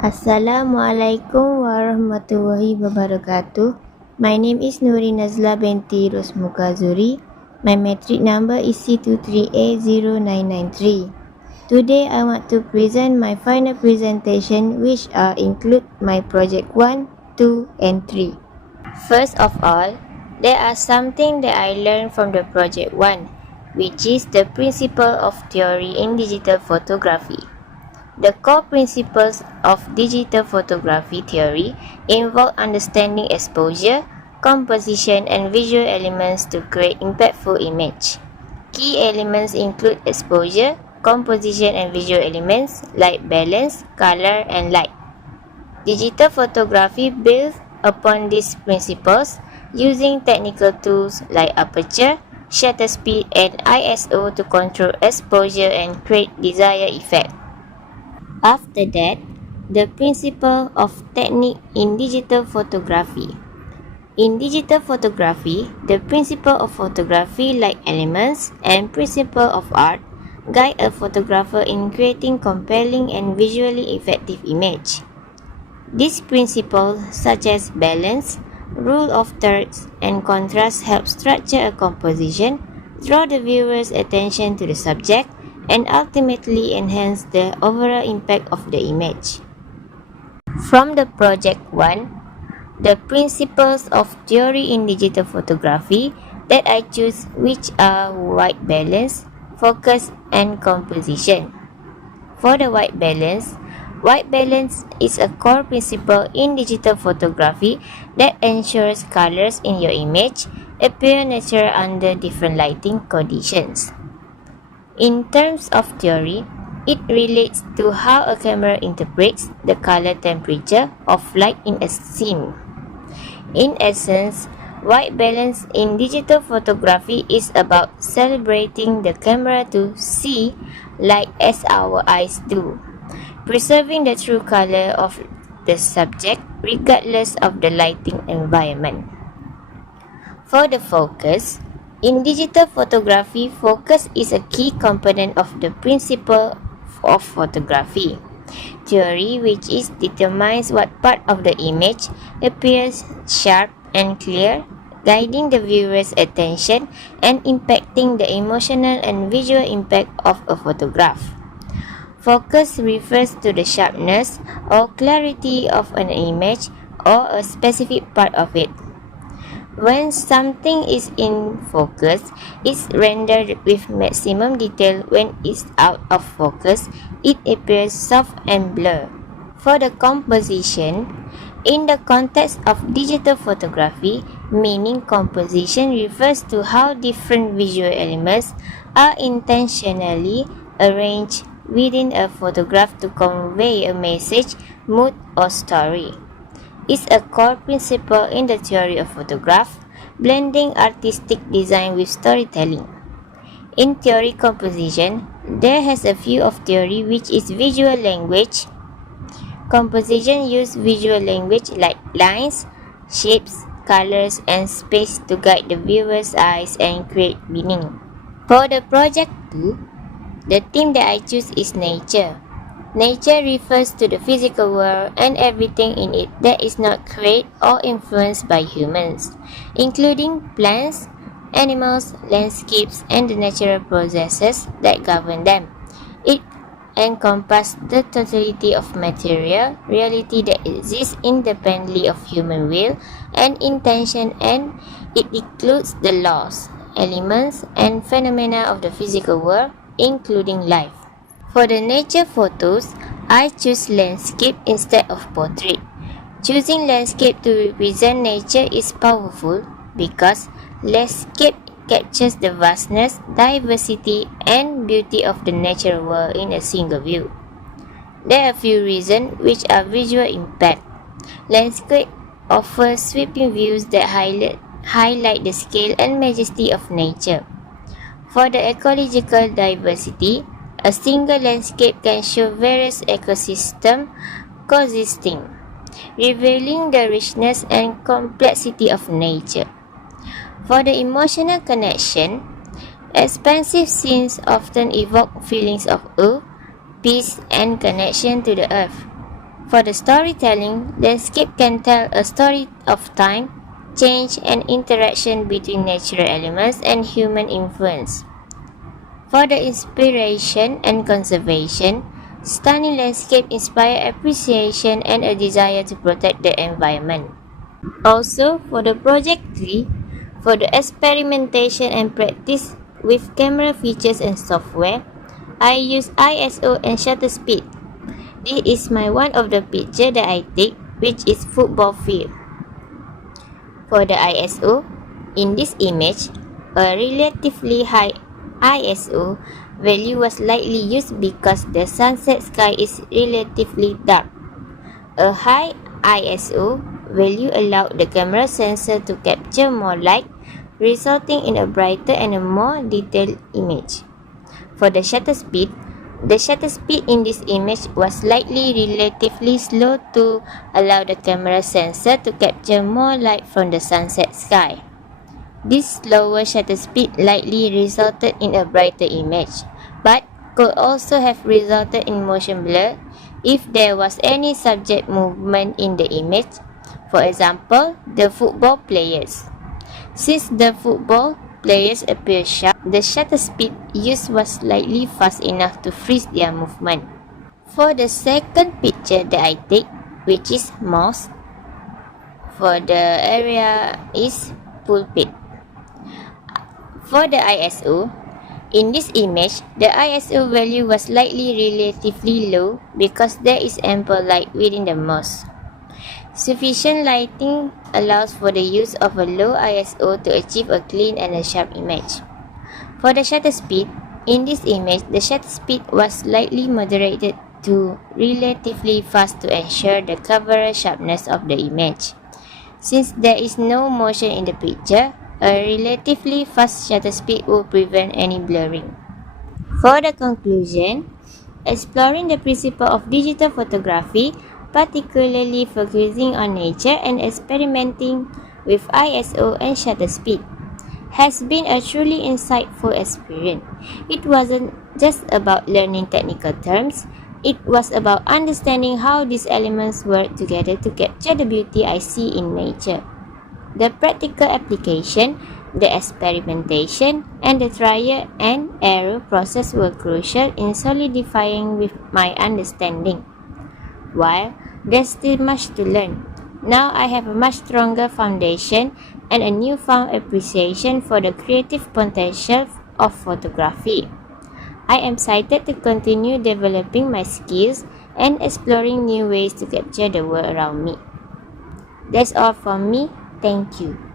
Assalamualaikum warahmatullahi wabarakatuh. My name is Nuri Nazlah binti Rosmukazuri. My metric number is C23A0993. Today I want to present my final presentation, which include my project 1, 2 and 3. First of all, there are something that I learned from the project 1, which is the principle of theory in digital photography. The core principles of digital photography theory involve understanding exposure, composition, and visual elements to create impactful image. Key elements include exposure, composition, and visual elements like balance, color, and light. Digital photography builds upon these principles using technical tools like aperture, shutter speed, and ISO to control exposure and create desired effect. After that, the principle of technique in digital photography. In digital photography, the principle of photography like elements and principle of art guide a photographer in creating compelling and visually effective image. These principles such as balance, rule of thirds, and contrast help structure a composition, draw the viewer's attention to the subject, and ultimately enhance the overall impact of the image. From the project 1, the principles of theory in digital photography that I choose, which are white balance, focus, and composition. For the white balance is a core principle in digital photography that ensures colors in your image appear natural under different lighting conditions. In terms of theory, it relates to how a camera interprets the color temperature of light in a scene. In essence, white balance in digital photography is about calibrating the camera to see light as our eyes do, preserving the true color of the subject regardless of the lighting environment. For the focus, in digital photography, focus is a key component of the principle of photography theory, which determines what part of the image appears sharp and clear, guiding the viewer's attention and impacting the emotional and visual impact of a photograph. Focus refers to the sharpness or clarity of an image or a specific part of it. When something is in focus, it's rendered with maximum detail. When it's out of focus, it appears soft and blurred. For the composition, in the context of digital photography, meaning composition refers to how different visual elements are intentionally arranged within a photograph to convey a message, mood, or story. Is a core principle in the theory of photograph, blending artistic design with storytelling. In theory composition, there has a view of theory which is visual language. Composition use visual language like lines, shapes, colors, and space to guide the viewer's eyes and create meaning. For the project 2, the theme that I choose is nature. Nature refers to the physical world and everything in it that is not created or influenced by humans, including plants, animals, landscapes, and the natural processes that govern them. It encompasses the totality of material reality that exists independently of human will and intention, and it includes the laws, elements, and phenomena of the physical world, including life. For the nature photos, I choose landscape instead of portrait. Choosing landscape to represent nature is powerful because landscape captures the vastness, diversity, and beauty of the natural world in a single view. There are a few reasons which are visual impact. Landscape offers sweeping views that highlight the scale and majesty of nature. For the ecological diversity, a single landscape can show various ecosystems coexisting, revealing the richness and complexity of nature. For the emotional connection, expansive scenes often evoke feelings of awe, peace, and connection to the earth. For the storytelling, the script can tell a story of time, change, and interaction between natural elements and human influence. For the inspiration and conservation, stunning landscape inspire appreciation and a desire to protect the environment. Also, for the project 3, for the experimentation and practice with camera features and software, I use ISO and shutter speed. This is one of the picture that I take, which is football field. For the ISO, in this image, a relatively high ISO value was likely used because the sunset sky is relatively dark. A high ISO value allowed the camera sensor to capture more light, resulting in a brighter and a more detailed image. For the shutter speed in this image was slightly relatively slow to allow the camera sensor to capture more light from the sunset sky. This slower shutter speed likely resulted in a brighter image, but could also have resulted in motion blur if there was any subject movement in the image, for example, the football players. Since the football players appear sharp, the shutter speed used was slightly fast enough to freeze their movement. For the second picture that I take, which is mouse, for the area is pulpit. For the ISO, in this image, the ISO value was slightly relatively low because there is ample light within the mouse. Sufficient lighting allows for the use of a low ISO to achieve a clean and a sharp image. For the shutter speed, in this image, the shutter speed was slightly moderated to relatively fast to ensure the coverage sharpness of the image. Since there is no motion in the picture, a relatively fast shutter speed will prevent any blurring. For the conclusion, exploring the principle of digital photography, particularly focusing on nature and experimenting with ISO and shutter speed, has been a truly insightful experience. It wasn't just about learning technical terms, it was about understanding how these elements work together to capture the beauty I see in nature. The practical application, the experimentation, and the trial and error process were crucial in solidifying with my understanding. While there's still much to learn, now I have a much stronger foundation and a newfound appreciation for the creative potential of photography. I am excited to continue developing my skills and exploring new ways to capture the world around me. That's all from me. Thank you.